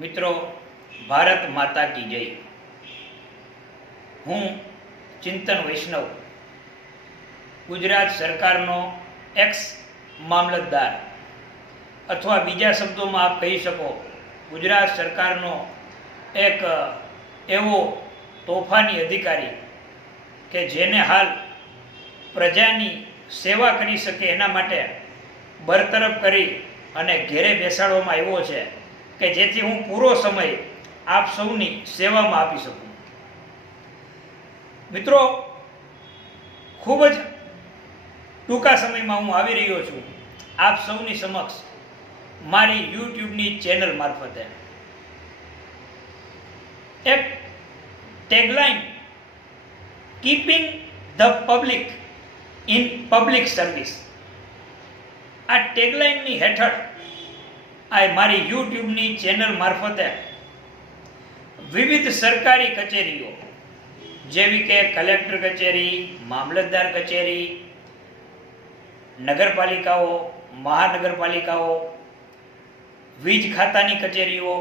મિત્રો, ભારત માતા કી જય। હું ચિંતન વૈષ્ણવ, ગુજરાત સરકારનો એક્સ મામલતદાર અથવા બીજા શબ્દોમાં આપ કહી શકો ગુજરાત સરકારનો એક એવો તોફાની અધિકારી કે જેને હાલ પ્રજાની સેવા કરી શકે એના માટે બરતરફ કરી અને ઘેરે બેસાડવામાં આવ્યો છે કે જેથી હું પૂરો સમય આપ સૌની સેવામાં આપી શકું। મિત્રો, ખૂબ જ ટૂંકા સમયમાં હું આવી રહ્યો છું આપ સૌની સમક્ષ મારી યુટ્યુબની ચેનલ મારફતે એક tagline, keeping the public in public service, આ ટેગલાઇનની હેઠળ આ મારી યુટ્યુબની ચેનલ મારફતે વિવિધ સરકારી કચેરીઓ જેવી કે કલેક્ટર કચેરી, મામલતદાર કચેરી, નગરપાલિકાઓ, મહાનગરપાલિકાઓ, વીજ ખાતાની કચેરીઓ,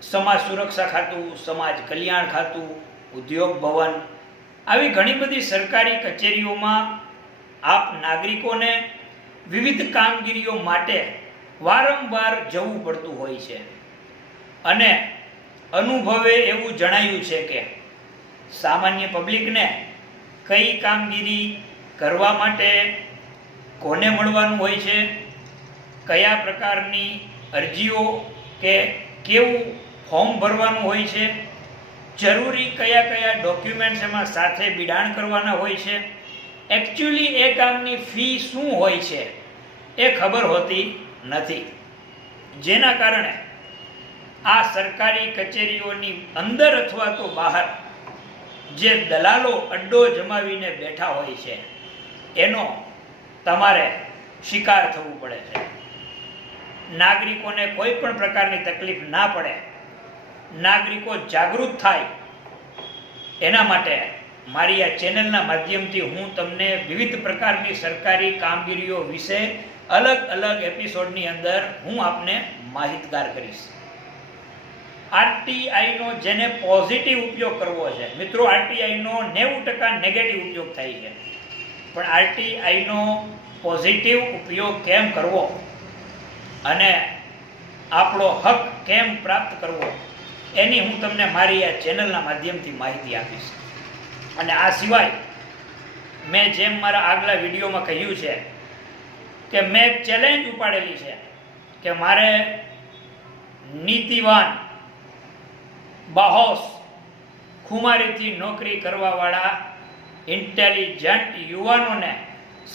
સમાજ સુરક્ષા ખાતું, સમાજ કલ્યાણ ખાતું, ઉદ્યોગ ભવન, આવી ઘણી બધી સરકારી કચેરીઓમાં આપ નાગરિકોને વિવિધ કામગીરીઓ માટે વારંવાર જવું પડતું હોય છે અને અનુભવે એવું જણાયું છે કે સામાન્ય પબ્લિકને કઈ કામગીરી કરવા માટે કોને મળવાનું હોય છે, કયા પ્રકારની અરજીઓ કે કેવું ફોર્મ ભરવાનું હોય છે, જરૂરી કયા કયા ડોક્યુમેન્ટ્સ એમાં સાથે બિડાણ કરવાના હોય છે, એકચ્યુઅલી એ કામની ફી શું હોય છે એ ખબર હોતી નથી, જેના કારણે આ સરકારી કચેરીઓની અંદર અથવા તો બહાર જે દલાલો અડ્ડો જમાવીને બેઠા હોય છે એનો તમારે શિકાર થવું પડે છે। નાગરિકોને કોઈ પણ પ્રકારની તકલીફ ના પડે, નાગરિકો જાગૃત થાય એના માટે મારી આ ચેનલના માધ્યમથી હું તમને વિવિધ પ્રકારની સરકારી કામગીરીઓ વિશે અલગ અલગ એપિસોડની અંદર હું આપને માહિતગાર કરીશ। આરટીઆઈનો જેને પોઝિટિવ ઉપયોગ કરવો છે, મિત્રો, આરટીઆઈનો 90% નેગેટિવ ઉપયોગ થાય છે, પણ આરટીઆઈનો પોઝિટિવ ઉપયોગ કેમ કરવો અને આપણો હક કેમ પ્રાપ્ત કરવો એની હું તમને મારી આ ચેનલના માધ્યમથી માહિતી આપીશ। અને આ સિવાય મેં જેમ મારા આગલા વિડીયોમાં કહ્યું છે કે મેં એક ચેલેન્જ ઉપાડેલી છે કે મારે નીતિવાન, બાહોશ, ખુમારીથી નોકરી કરવાવાળા ઇન્ટેલિજન્ટ યુવાનોને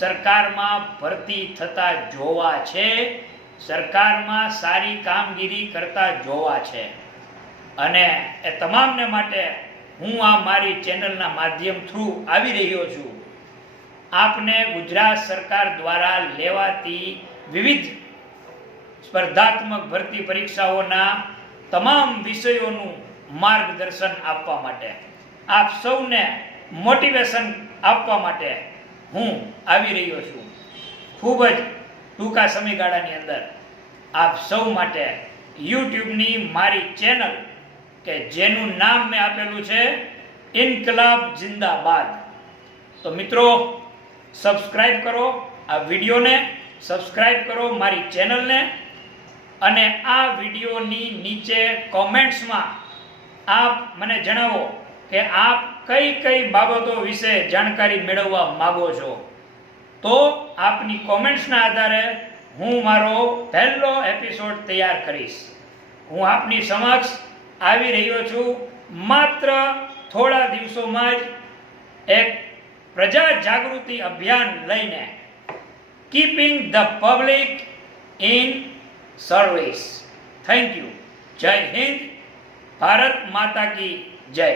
સરકારમાં ભરતી થતા જોવા છે, સરકારમાં સારી કામગીરી કરતા જોવા છે અને એ તમામને માટે હું આ મારી ચેનલના માધ્યમ થ્રુ આવી રહ્યો છું। આપને ગુજરાત સરકાર દ્વારા લેવાતી વિવિધ સ્પર્ધાત્મક ભરતી પરીક્ષાઓના તમામ વિષયોનું માર્ગદર્શન આપવા માટે, આપ સૌને મોટિવેશન આપવા માટે હું આવી રહ્યો છું। ખૂબ જ ટૂંકા સમયગાળાની અંદર આપ સૌ માટે યુટ્યુબની મારી ચેનલ કે જેનું નામ મેં આપેલું છે ઇન્કલાબ જિંદાબાદ, તો મિત્રો સબસ્ક્રાઇબ કરો, આ વિડીયોને સબસ્ક્રાઇબ કરો, મારી ચેનલને, અને આ વિડીયોની નીચે કોમેન્ટ્સમાં આપ મને જણાવો કે આપ કઈ કઈ બાબતો વિશે જાણકારી મેળવવા માગો છો, તો આપની કોમેન્ટ્સના આધારે હું મારો પહેલો એપિસોડ તૈયાર કરીશ। હું આપની સમક્ષ આવી રહ્યો છું માત્ર થોડા દિવસોમાં જ એક પ્રજા જાગૃતિ અભિયાન લઈને, keeping the public in service. Thank you. જય હિન્દ, ભારત માતા કી જય।